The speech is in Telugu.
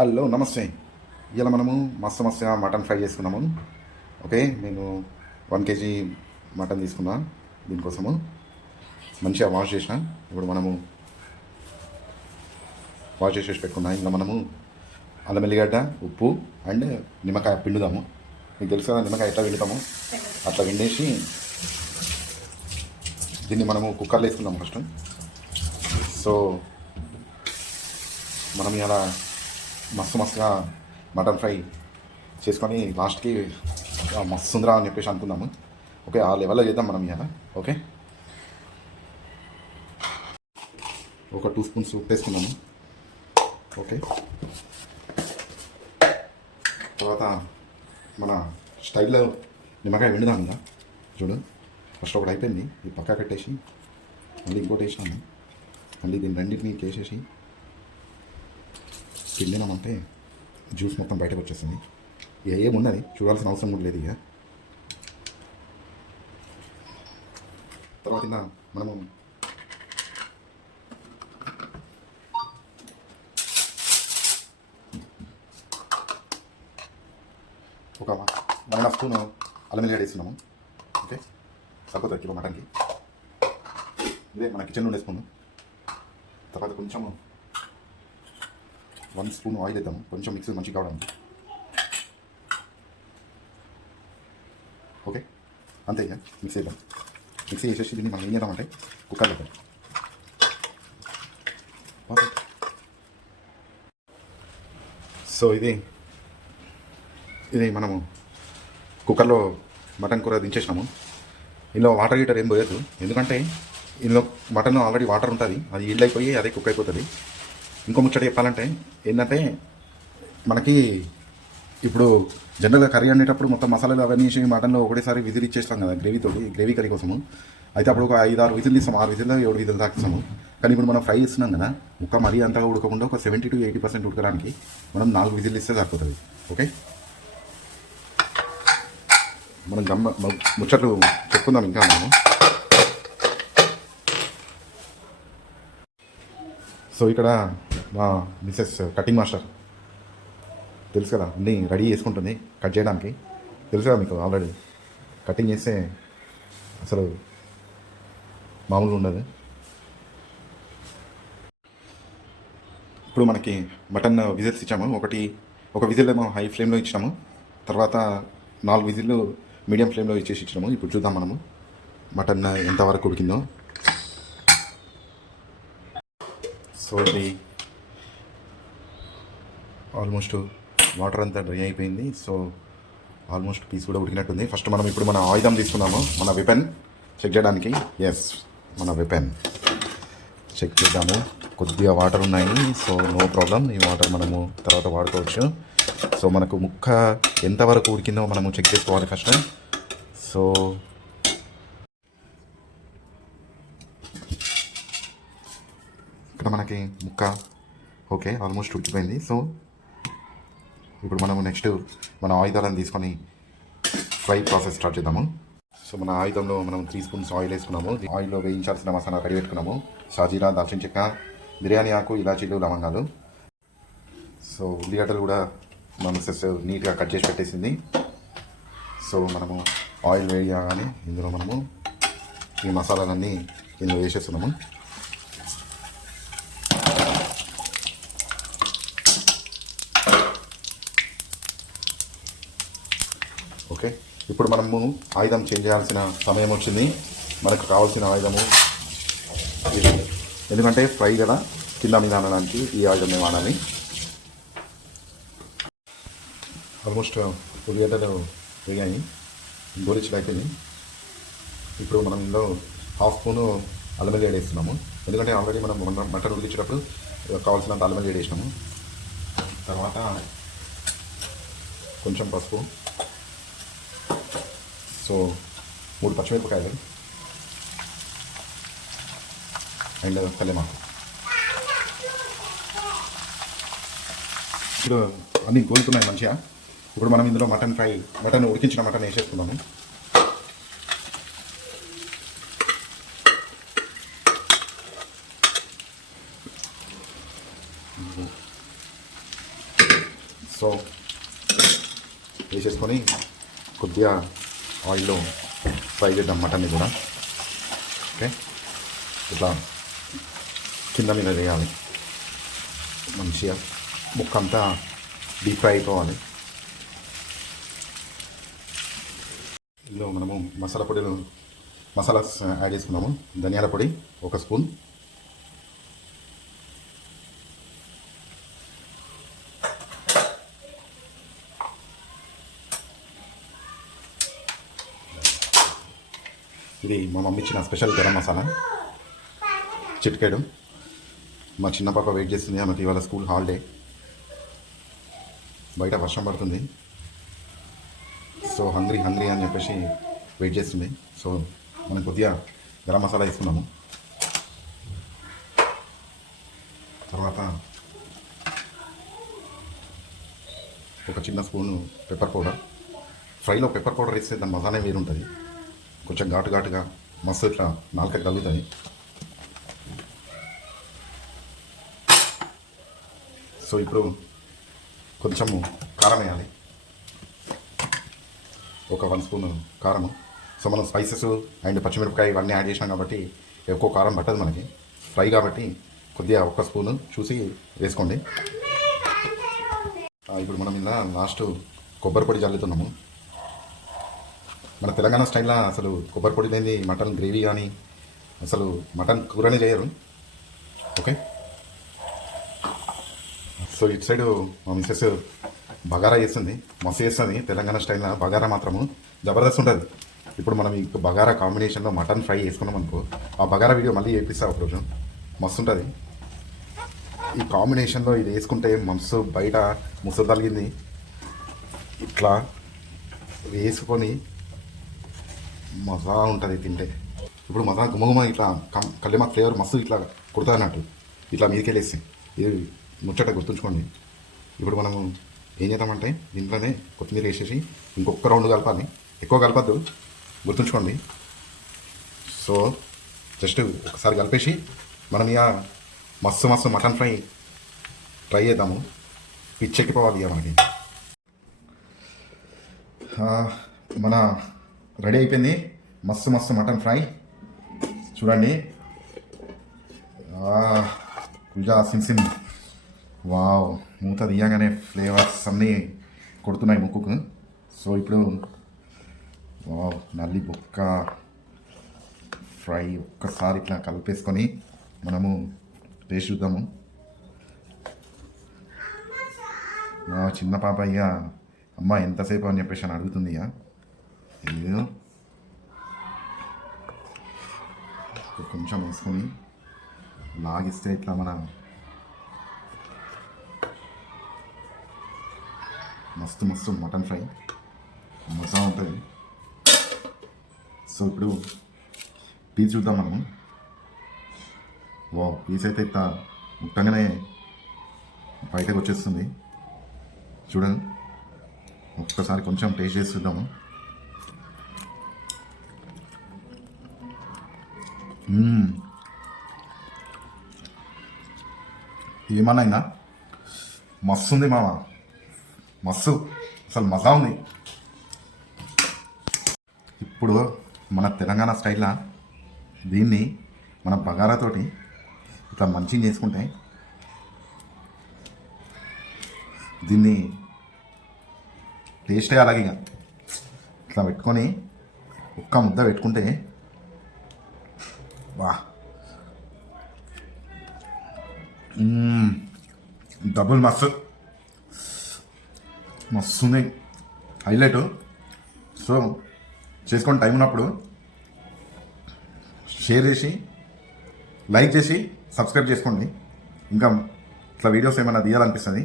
హలో నమస్తే. ఇలా మనము మస్తుగా మటన్ ఫ్రై చేసుకున్నాము. ఓకే, నేను 1 kg మటన్ తీసుకున్నా. దీనికోసము మంచిగా వాష్ చేసిన. ఇప్పుడు మనము వాష్ చేసేసి పెట్టుకున్నా. ఇంకా మనము అల్లం ఎల్లిగడ్డ, ఉప్పు అండ్ నిమ్మకాయ పిండుదాము. మీకు తెలుసు కదా నిమ్మకాయ ఎట్లా పిండుతాము. అట్లా పిండేసి దీన్ని మనము కుక్కర్లో వేసుకుందాము ఫస్ట్. సో మనం ఇలా మస్తుగా మటన్ ఫ్రై చేసుకొని లాస్ట్కి మస్తుందిరా అని చెప్పేసి అనుకుందాము. ఓకే, ఆ లెవెల్లో చేద్దాం మనం ఇలా. ఓకే, ఒక 2 స్పూన్స్ ఉప్పు వేసుకున్నాము. ఓకే, తర్వాత మన స్టైల్లో నిమ్మకాయ పిండుదాం. ఇంకా చూడు, ఫస్ట్ ఒకటి అయిపోయింది, ఇది పక్కా పెట్టేసి మళ్ళీ ఇంకోటి వేసినాము. మళ్ళీ దీన్ని రెండింటిని వేసేసి పిండినామంటే జ్యూస్ మొత్తం బయటకు వచ్చేస్తుంది. ఇక ఏమున్నది చూడాల్సిన అవసరం కూడా లేదు. ఇక తర్వాత మనము ఒక 1.5 స్పూన్ అల్లం ఎల్లిగడ్డ వేస్తున్నాము. ఓకే, సరిపోతుంది కిలో మటన్కి. ఇదే మన కిచెన్లో వేసుకున్నాం. తర్వాత కొంచెము 1 స్పూన్ ఆయిల్ వేద్దాము, కొంచెం మిక్సీ మంచిగా కావడానికి. ఓకే, అంతే. ఇక మిక్సీ వేద్దాం. మిక్సీ వేసేసి దీన్ని మనం ఏం చేద్దామంటే కుక్కర్ వేద్దాం. ఓకే, సో ఇది మనము కుక్కర్లో మటన్ కూర దించేసినాము. ఇందులో వాటర్ హీటర్ ఏం పోయద్దు, ఎందుకంటే ఇందులో మటన్ ఆల్రెడీ వాటర్ ఉంటుంది, అది ఈల్డ్ అయిపోయి అదే కుక్ అయిపోతుంది. ఇంకో ముచ్చట చెప్పాలంటే ఏంటంటే, మనకి ఇప్పుడు జనరల్గా కర్రీ అనేటప్పుడు మొత్తం మసాలాలు అవన్నీ వేసి మటన్లో ఒకటేసారి విజిల్ ఇచ్చేస్తాం కదా గ్రేవీ కర్రీ కోసము. అయితే అప్పుడు ఒక 5-6 విజిల్ ఇస్తాము, 6 విజిల్లో 7 విజిల్ తాకిస్తాము. కానీ ఇప్పుడు మనం ఫ్రై ఇస్తున్నాం కదా, ముక్క మరీ అంతగా ఉడకకుండా ఒక 70 to 80% ఉడకడానికి మనం 4 విజిల్ ఇస్తే సరిపోతుంది. ఓకే, మనం ముచ్చట్లు చెప్పుకుందాం ఇంకా. మనము సో ఇక్కడ మా మిసెస్ కటింగ్ మాస్టర్ తెలుసు కదా, అన్నీ రెడీ చేసుకుంటుంది కట్ చేయడానికి. తెలుసు కదా మీకు ఆల్రెడీ, కటింగ్ చేస్తే అసలు మామూలుగా ఉండదు. ఇప్పుడు మనకి మటన్ విజిల్స్ ఇచ్చాము. ఒక విజిల్ ఏమో హై ఫ్లేమ్లో ఇచ్చినాము, తర్వాత 4 విజిల్లు మీడియం ఫ్లేమ్లో ఇచ్చినాము. ఇప్పుడు చూద్దాం మనము మటన్ ఎంతవరకు ఉడికిందో. సో ఇది ఆల్మోస్ట్ వాటర్ అంతా డ్రై అయిపోయింది. సో ఆల్మోస్ట్ పీస్ కూడా ఉడికినట్టుంది. ఫస్ట్ మనం ఇప్పుడు మన ఆయుధం తీసుకున్నాము, మన వెపన్ చెక్ చేయడానికి. ఎస్, మన వెపన్ చెక్ చేద్దాము. కొద్దిగా వాటర్ ఉన్నాయి, సో నో ప్రాబ్లం, ఈ వాటర్ మనము తర్వాత వాడుకోవచ్చు. సో మనకు ముక్క ఎంతవరకు ఉడికిందో మనము చెక్ చేసుకోవాలి ఫస్ట్. సో ఇక్కడ మనకి ముక్క ఓకే ఆల్మోస్ట్ ఉడికిపోయింది. సో ఇప్పుడు మనము నెక్స్ట్ మన ఆయుధాలను తీసుకొని ఫ్రై ప్రాసెస్ స్టార్ట్ చేద్దాము. సో మన ఆయుధంలో మనం 3 స్పూన్స్ ఆయిల్ వేసుకున్నాము. ఆయిల్లో వేయించాల్సిన మసాలా రెడీ పెట్టుకున్నాము. షాజీరా, దాల్చిన చెక్క, బిర్యానీ ఆకు, ఇలాచీలు, లవంగాలు. సో ఉల్లిగడ్డలు కూడా మన మిస్సెస్ నీట్గా కట్ చేసి పెట్టేసింది. సో మనము ఆయిల్ వేయగానే ఇందులో మనము ఈ మసాలాలన్నీ ఇందులో వేసేస్తున్నాము. ఓకే, ఇప్పుడు మనము ఆయుధం చేంజ్ చేయాల్సిన సమయం వచ్చింది. మనకు కావాల్సిన ఆయుధము ఇది, ఎందుకంటే ఫ్రై కదా, కింద మీద అనడానికి ఈ ఆయుధం మేము వాడాలి. ఆల్మోస్ట్ ఉల్లిగడ్డలు వేగాయి, గోలిచ్చలు అయిపోయింది. ఇప్పుడు మనం ఇందులో 1/2 స్పూను అల్లం వెల్లిగడ్డ వేస్తున్నాము, ఎందుకంటే ఆల్రెడీ మనం మటన్ ఉడికించేటప్పుడు కావాల్సినంత అల్లం వెల్లిగడ్డ వేసినాము. తర్వాత కొంచెం పసుపు, సో 3 పచ్చిమిరపకాయలు అండ్ కల్లెమాకు. ఇప్పుడు అన్నీ గోలుతున్నాయి మంచిగా. ఇప్పుడు మనం ఇందులో మటన్ ఉడికించిన మటన్ వేసేసుకున్నాము. సో వేసేసుకొని కొద్దిగా ఆయిల్లో ఫ్రై చేద్దాం మటన్ని కూడా. ఓకే, ఇట్లా కింద మీద వేయాలి మంచిగా, ముక్క అంతా డీప్ ఫ్రై అయిపోవాలి. ఇందులో మనము మసాలాస్ యాడ్ చేసుకున్నాము. ధనియాల పొడి 1 స్పూన్, ఇది మా మమ్మీ ఇచ్చిన స్పెషల్ గరం మసాలా చిటికెడు. మా చిన్న పాప వెయిట్ చేస్తుంది, ఆమెకి ఇవాళ స్కూల్ హాలిడే, బయట వర్షం పడుతుంది. సో హంగ్రీ అని చెప్పేసి వెయిట్ చేస్తుంది. సో మనం కొద్దిగా గరం మసాలా వేసుకున్నాము. తర్వాత ఒక చిన్న స్పూను పెప్పర్ పౌడర్. ఫ్రైలో పెప్పర్ పౌడర్ వేస్తే దాని మసాలా వేరు ఉంటుంది, కొంచెం ఘాటుగా మస్తు ఇట్లా నాలుక కలుగుతుంది. సో ఇప్పుడు కొంచెము కారం వేయాలి, ఒక 1 స్పూన్ కారము. సో మనం స్పైసెస్ అండ్ పచ్చిమిరపకాయ ఇవన్నీ యాడ్ చేసినాం కాబట్టి ఎక్కువ కారం పట్టదు మనకి, ఫ్రై కాబట్టి కొద్దిగా 1 స్పూను చూసి వేసుకోండి. ఇప్పుడు మనం ఇలా లాస్ట్ కొబ్బరి పొడి చల్లుతున్నాము. మన తెలంగాణ స్టైల్లో అసలు కొబ్బరి పొడి లేని మటన్ గ్రేవీ కానీ అసలు మటన్ కూరనే చేయరు. ఓకే, సో ఇటు సైడు మా మిస్సెస్ బగారా చేస్తుంది, మస్తు చేస్తుంది. తెలంగాణ స్టైల్లో బగారా మాత్రము జబర్దస్త్ ఉంటుంది. ఇప్పుడు మనం ఈ బగారా కాంబినేషన్లో మటన్ ఫ్రై చేసుకున్నాం అనుకో, ఆ బగారా వీడియో మళ్ళీ వేపిస్తా ఒకరోజు, మస్తు ఉంటుంది. ఈ కాంబినేషన్లో ఇది వేసుకుంటే మనసు బయట ముసలు తలిగింది, ఇట్లా వేసుకొని మజా ఉంటుంది తింటే. ఇప్పుడు మజా గుమగుమ ఇట్లా కళ్ళెమాకు ఫ్లేవర్ మస్తు ఇట్లా కుడతా అన్నట్టు, ఇట్లా మీదకెళ్ళేసి ఇది ముచ్చట గుర్తుంచుకోండి. ఇప్పుడు మనము ఏం చేద్దామంటే దీంట్లోనే కొత్తిమీర వేసేసి ఇంకొక రౌండ్ కలపాలి, ఎక్కువ కలపద్దు, గుర్తుంచుకోండి. సో జస్ట్ ఒకసారి కలిపేసి మనం ఇక మస్తు మటన్ ట్రై చేద్దాము. పిచ్చెక్కిపోవాలి ఇక మనకి. మన రెడీ అయిపోయింది మస్తు మటన్ ఫ్రై. చూడండి, కుల్జా సిన్ వావ్, మూత తీయగానే ఫ్లేవర్స్ అన్నీ కొడుతున్నాయి ముక్కుకు. సో ఇప్పుడు వావ్, నల్లి బొక్క ఫ్రై ఒక్కసారి ఇట్లా కలిపేసుకొని మనము టేస్ట్ చూద్దాము. మా చిన్న పాప ఇక అమ్మ ఎంతసేపు అని చెప్పేసి అని అడుగుతుంది. ఇక కొంచెం వేసుకొని లాగిస్తే ఇట్లా మన మస్తు మటన్ ఫ్రై మజా ఉంటుంది. సో ఇప్పుడు పీస్ చూద్దాం మనము. వా, పీస్ అయితే ఇట్లా ముట్టంగానే బయటకు వచ్చేస్తుంది. చూడండి, ఒక్కసారి కొంచెం టేస్ట్ చేసి చూద్దాము. ఏమన్నా అయినా మస్తు ఉంది మామ, మస్తు అసలు మజా ఉంది. ఇప్పుడు మన తెలంగాణ స్టైల్లో దీన్ని మన బగారాతోటి ఇట్లా మంచిగా చేసుకుంటే, దీన్ని టేస్టే అలాగే ఇట్లా పెట్టుకొని ఒక్క ముద్ద పెట్టుకుంటే వా, డబుల్ మస్తుంది, హైలైట్. సో చేసుకొని టైం ఉన్నప్పుడు షేర్ చేసి లైక్ చేసి సబ్స్క్రైబ్ చేసుకోండి. ఇంకా ఇట్లా వీడియోస్ ఏమైనా తీయాలనిపిస్తుంది